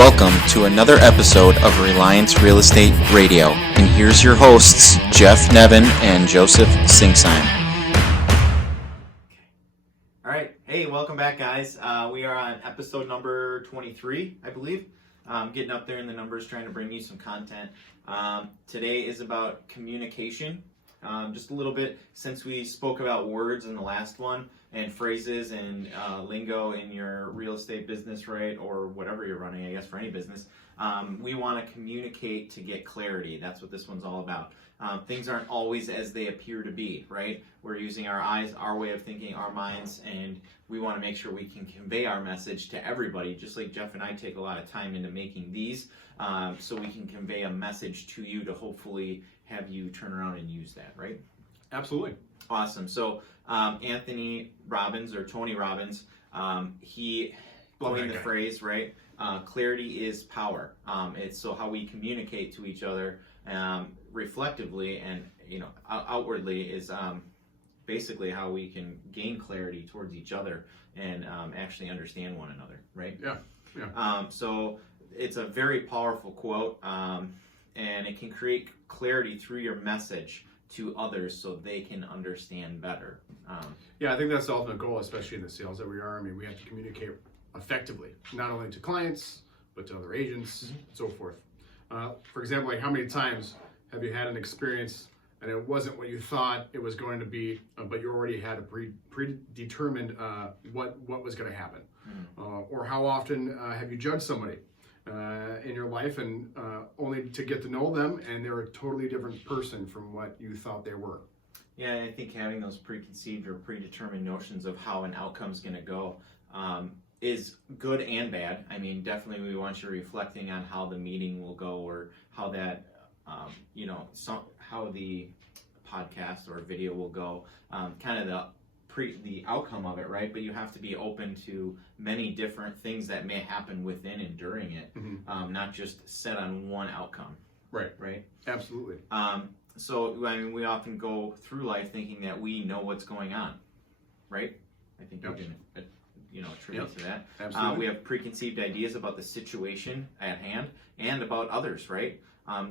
Welcome to another episode of Reliance Real Estate Radio. And here's your hosts, Jeff Nevin and Joseph Singsheim. All right. Hey, welcome back, guys. We are on episode number 23, I believe. Getting up there in the numbers, trying to bring you some content. Today is about communication. Just a little bit, since we spoke about words in the last one and phrases and lingo in your real estate business, right, or whatever you're running, I guess, for any business. We want to communicate to get clarity. That's what this one's all about. Things aren't always as they appear to be, right? We're using our eyes, our way of thinking, our minds, and we want to make sure we can convey our message to everybody, just like Jeff and I take a lot of time into making these, so we can convey a message to you to hopefully have you turn around and use that, right? Absolutely. Awesome. So Anthony Robbins, or Tony Robbins, he coined the phrase, right? Clarity is power. It's so how we communicate to each other reflectively and outwardly is basically how we can gain clarity towards each other and actually understand one another, right? Yeah. So it's a very powerful quote, and it can create clarity through your message to others so they can understand better. I think that's the ultimate goal, especially in the sales that we are. I mean, we have to communicate effectively, not only to clients, but to other agents, and so forth. For example, like how many times have you had an experience and it wasn't what you thought it was going to be, but you already had a predetermined what was going to happen? Or how often have you judged somebody in your life and only to get to know them and they're a totally different person from what you thought they were? Yeah, I think having those preconceived or predetermined notions of how an outcome's going to go is good and bad. I mean, definitely we want you reflecting on how the meeting will go or how that, how the podcast or video will go, kind of the outcome of it, right? But you have to be open to many different things that may happen within and during it, not just set on one outcome. Right. Absolutely. So, I mean, we often go through life thinking that we know what's going on, right? I think you can, attribute to that. Absolutely. We have preconceived ideas about the situation at hand and about others, right?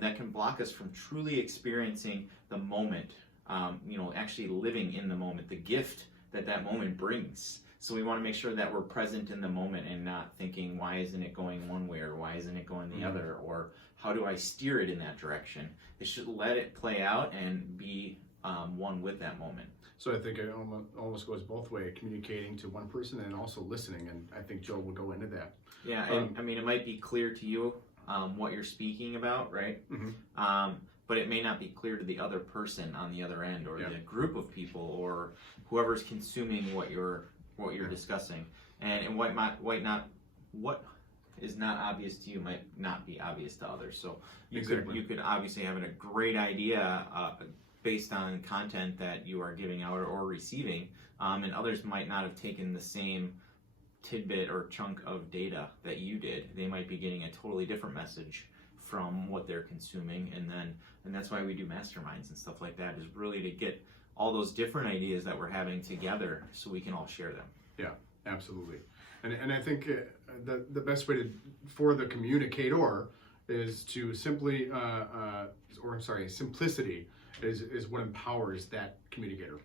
That can block us from truly experiencing the moment, actually living in the moment, the gift that moment brings. So we want to make sure that we're present in the moment and not thinking, why isn't it going one way or why isn't it going the other, or how do I steer it in that direction? It should let it play out and be one with that moment. So I think it almost goes both ways, communicating to one person and also listening, and I think Joe will go into that. Yeah, I mean, it might be clear to you what you're speaking about, right? But it may not be clear to the other person on the other end, or the group of people, or whoever's consuming what you're discussing. And what is not obvious to you might not be obvious to others. So you could obviously have a great idea based on content that you are giving out or receiving, and others might not have taken the same tidbit or chunk of data that you did. They might be getting a totally different message from what they're consuming, and that's why we do masterminds and stuff like that, is really to get all those different ideas that we're having together so we can all share them. Yeah, absolutely. And I think the best way for the communicator is to simplicity is what empowers that communicator.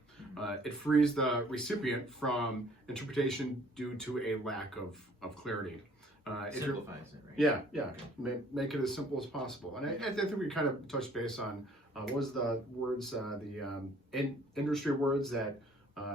It frees the recipient from interpretation due to a lack of clarity. Simplifies it, right? Yeah. Make it as simple as possible. And I think we kind of touched base on what was the words, industry words that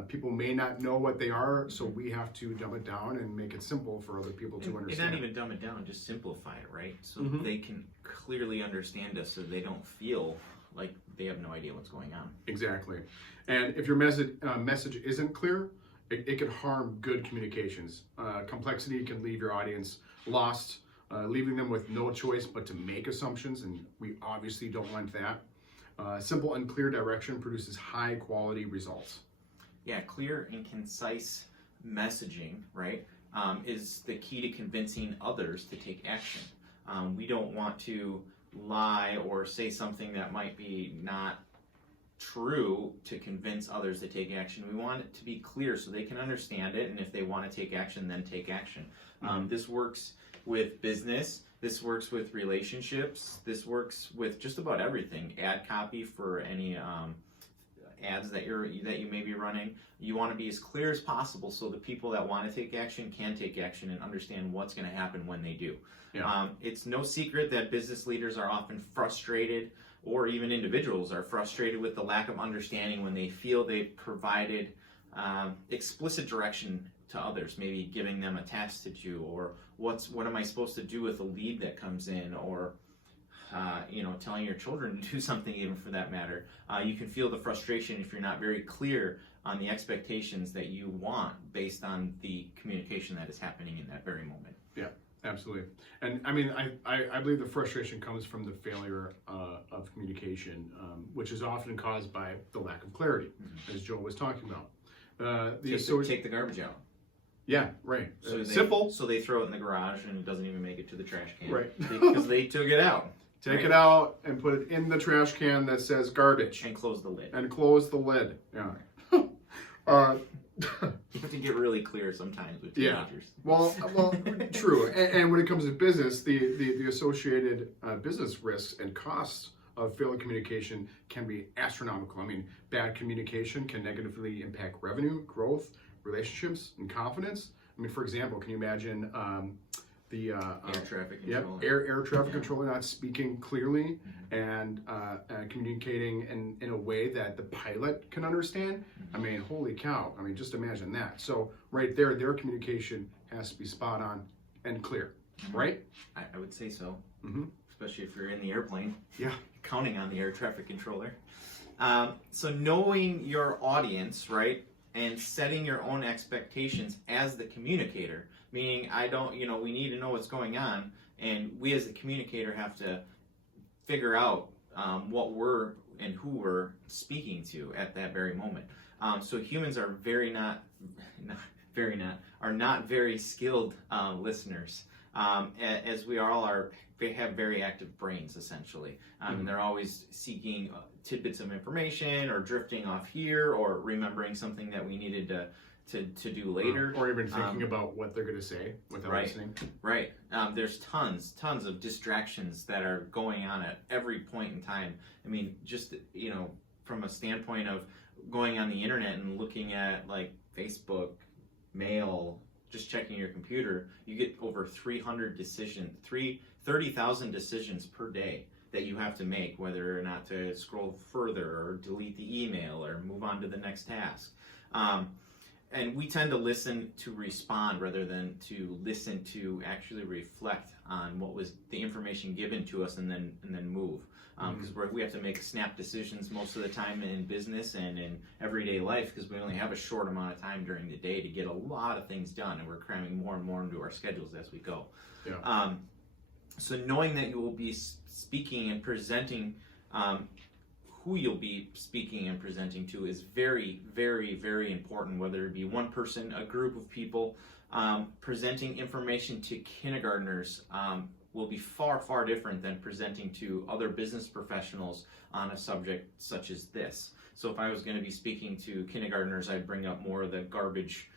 people may not know what they are, so we have to dumb it down and make it simple for other people to understand. And not even dumb it down, just simplify it, right? So they can clearly understand us, so they don't feel like they have no idea what's going on. Exactly. And if your message isn't clear, it could harm good communications. Complexity can leave your audience lost, leaving them with no choice but to make assumptions, and we obviously don't want that. Simple and clear direction produces high quality results. Yeah, clear and concise messaging, right, is the key to convincing others to take action. We don't want to lie or say something that might be not true to convince others to take action. We want it to be clear so they can understand it, and if they want to take action, then take action. This works with business. This works with relationships. This works with just about everything. Ad copy for any ads that you may be running. You want to be as clear as possible so the people that want to take action can take action and understand what's going to happen when they do. Yeah. It's no secret that business leaders are often frustrated, or even individuals are frustrated with the lack of understanding when they feel they've provided explicit direction to others, maybe giving them a task to do, or what am I supposed to do with a lead that comes in, or telling your children to do something, even for that matter. You can feel the frustration if you're not very clear on the expectations that you want based on the communication that is happening in that very moment. Yeah, absolutely. And I mean, I believe the frustration comes from the failure of communication, which is often caused by the lack of clarity, as Joel was talking about. Take the garbage out. Yeah, right. Simple. So they throw it in the garage and it doesn't even make it to the trash can. Right. Because they took it out. Take it out and put it in the trash can that says garbage. And close the lid. Yeah. You have to get really clear sometimes with teenagers. Well, true. And when it comes to business, the associated business risks and costs of failed communication can be astronomical. I mean, bad communication can negatively impact revenue, growth, relationships, and confidence. I mean, for example, can you imagine the air traffic controller? Air traffic controller not speaking clearly and communicating in a way that the pilot can understand? I mean, holy cow. I mean, just imagine that. So right there, their communication has to be spot on and clear, right? I would say so. Especially if you're in the airplane. Yeah. Counting on the air traffic controller. So knowing your audience, right, and setting your own expectations as the communicator, meaning we need to know what's going on, and we as the communicator have to figure out what we're and who we're speaking to at that very moment. So humans are not very skilled listeners, as we all are. They have very active brains, essentially. And they're always seeking tidbits of information, or drifting off here, or remembering something that we needed to do later. Or even thinking about what they're going to say without listening. Right. There's tons of distractions that are going on at every point in time. I mean, just, from a standpoint of going on the internet and looking at like Facebook, mail, just checking your computer, you get over 30,000 decisions per day that you have to make, whether or not to scroll further, or delete the email, or move on to the next task. And we tend to listen to respond rather than to listen to actually reflect on what was the information given to us, and then move. Because we have to make snap decisions most of the time in business and in everyday life, because we only have a short amount of time during the day to get a lot of things done, and we're cramming more and more into our schedules as we go. Yeah. So knowing that you will be speaking and presenting, who you'll be speaking and presenting to is very, very, very important, whether it be one person, a group of people. Presenting information to kindergartners will be far, far different than presenting to other business professionals on a subject such as this. So if I was going to be speaking to kindergartners, I'd bring up more of the garbage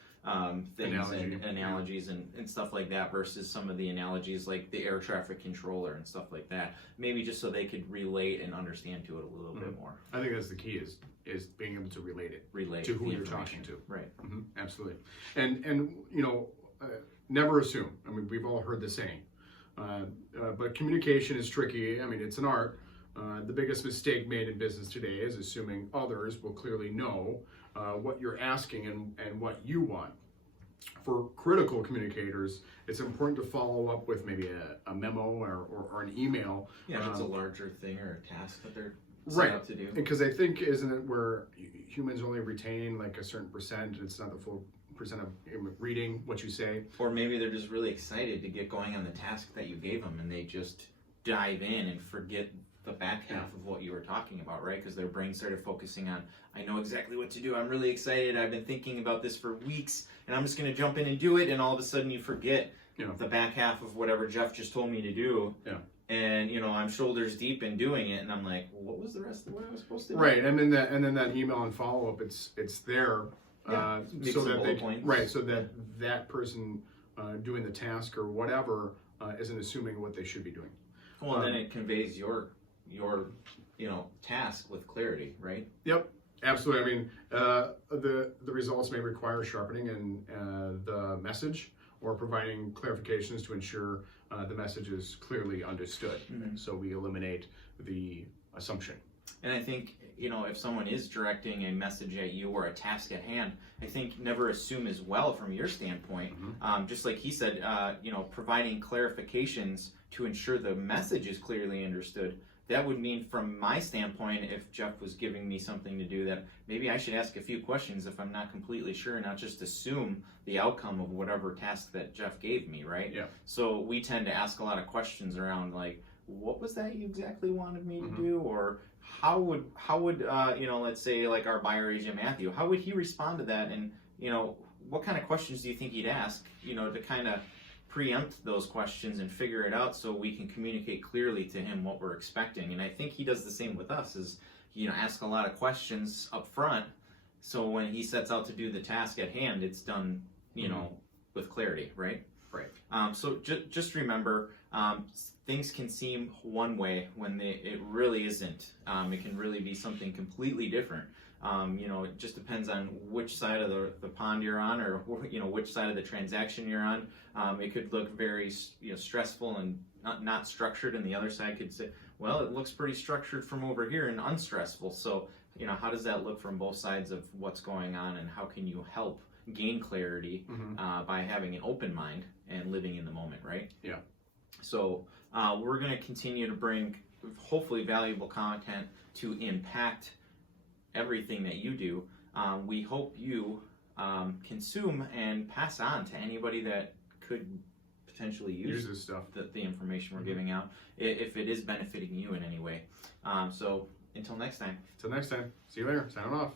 things and analogies and stuff like that, versus some of the analogies like the air traffic controller and stuff like that. Maybe just so they could relate and understand to it a little bit more. I think that's the key, is being able to relate to who you're talking to. Right. Absolutely. And never assume. I mean, we've all heard the saying. But communication is tricky. I mean, it's an art. The biggest mistake made in business today is assuming others will clearly know what you're asking and what you want. For critical communicators, it's important to follow up with maybe a memo or an email. Yeah, if it's a larger thing or a task that they're set up to do. Because I think, isn't it where humans only retain like a certain percent? It's not the full percent of reading what you say. Or maybe they're just really excited to get going on the task that you gave them, and they just dive in and forget the back half of what you were talking about, right? Because their brain started focusing on, I know exactly what to do. I'm really excited. I've been thinking about this for weeks, and I'm just going to jump in and do it. And all of a sudden you forget the back half of whatever Jeff just told me to do. Yeah. And, I'm shoulders deep in doing it. And I'm like, well, what was the rest of what I was supposed to do? Right. And then that email and follow up, it's there. So that that person doing the task or whatever isn't assuming what they should be doing. Well, and then it conveys your task with clarity, right? Yep, absolutely. I mean, the results may require sharpening in the message or providing clarifications to ensure the message is clearly understood. Mm-hmm. So we eliminate the assumption. And I think, if someone is directing a message at you or a task at hand, I think never assume as well from your standpoint, just like he said, providing clarifications to ensure the message is clearly understood. That would mean, from my standpoint, if Jeff was giving me something to do, that maybe I should ask a few questions if I'm not completely sure, not just assume the outcome of whatever task that Jeff gave me, right? Yeah. So we tend to ask a lot of questions around, like, what was that you exactly wanted me to do? Or how would let's say, like, our buyer agent Matthew, how would he respond to that? And, what kind of questions do you think he'd ask, to kind of preempt those questions and figure it out so we can communicate clearly to him what we're expecting. And I think he does the same with us, is, ask a lot of questions up front, so when he sets out to do the task at hand, it's done, with clarity, right? Right. So just remember, things can seem one way when it really isn't. It can really be something completely different. It just depends on which side of the pond you're on, or which side of the transaction you're on. It could look very stressful and not structured, and the other side could say, well, it looks pretty structured from over here and unstressful. So how does that look from both sides of what's going on, and how can you help gain clarity by having an open mind and living in the moment, right? Yeah. So we're going to continue to bring hopefully valuable content to impact everything that you do. We hope you consume and pass on to anybody that could potentially use this stuff, the information we're giving out, if it is benefiting you in any way. So until next time. See you later. Signing off.